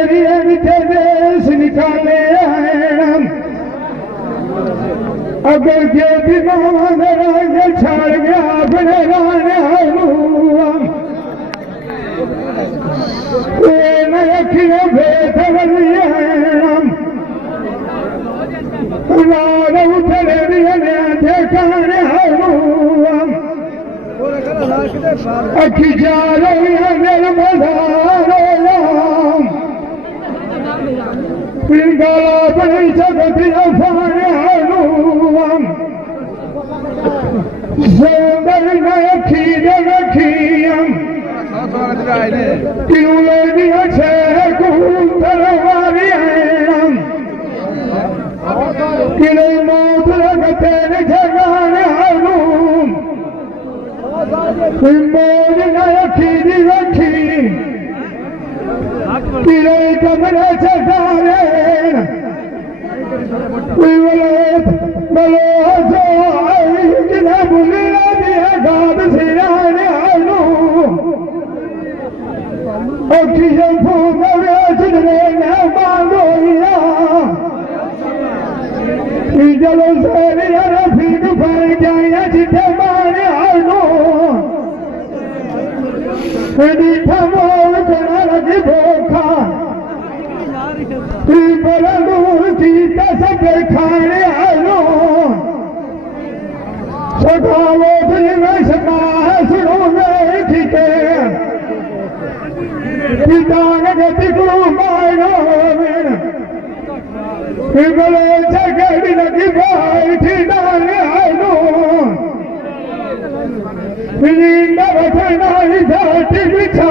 देश निकाले आए अगर के दिमाग रंग छाड़ गया अपने राने अखियों भेद उठे ठिकाने अखी चारो मेरे मजारो पिंगला बड़ी जगती अफाने सोंदर न अखी रखियम क्यों लेनी अच्छे कूतर वारी आयम किले मौत लगते जगाने हालूम मोर न अखी रखी किले कमरे चढ़ाने बलो जो किले बुलिया दिया गाद सिराने हालूम अखियों फूल वेचने न मांगोया जलो सेरिया रफीक पर जाया जिथे मारे हालो नीठा मोल करा लगी भोखा पर दूर जीता सब खाने हालो सखावो दिल में सका सुनो में ठीके पितान गति को मारो पिंगलो जगड़ी लगी बैठी डाले आलो नींद बचना ही जाती बिछा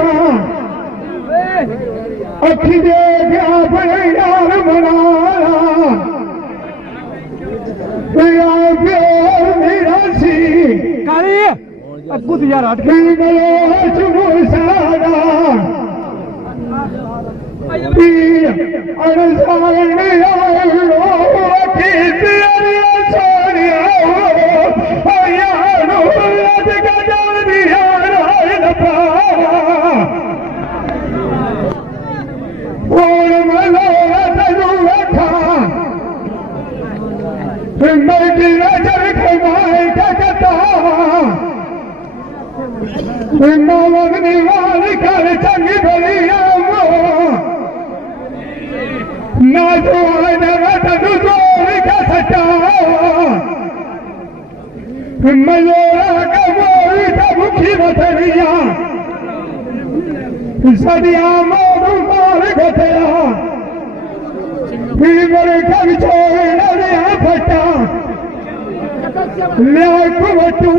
अखी देख अपने यार बनाया प्यार मेरा सी काली अद्भुत यार हट पिंगलो चुनो सारा चंगी बड़ी ना जो सचा मयोरा का मोरी का मुखी बथरिया सदिया मोरू मार गया मेरे कभी छोड़ नया फटा बटू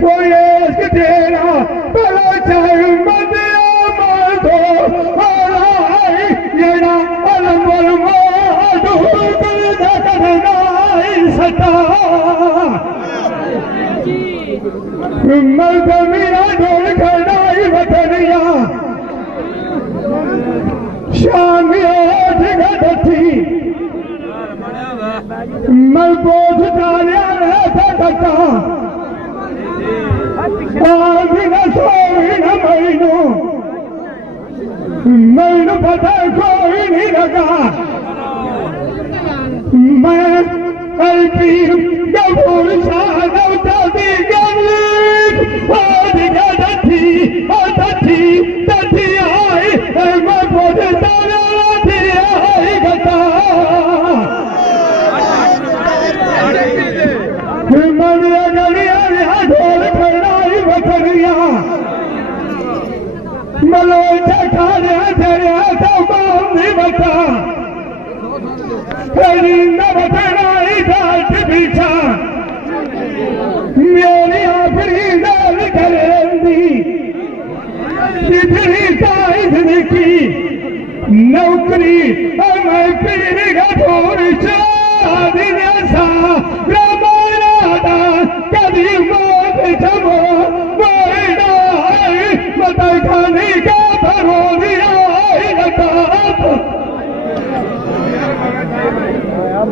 कोई तेरा पला चाहे मदिया मार दो येना अलमल माडू सता मल मेरा ढोल खड़ाई बतरिया शाम थी मल बोझ डालिया रहता मैनू पता कोई नहीं लगा मैं गबूर आई मैं बोझता आई गता मनिया गलिया ढोल खड़ाई बकरिया मलो खाने तेरे तो बांधी बता न बतनाई डाट पीछा मेरी आखिरी दाल करेंदी इतनी साइज की नौकरी मैं पीर घोर शादी सा रमाना कभी मौत जमो बता खाने का भरो दिया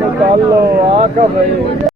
निकाल लो आकर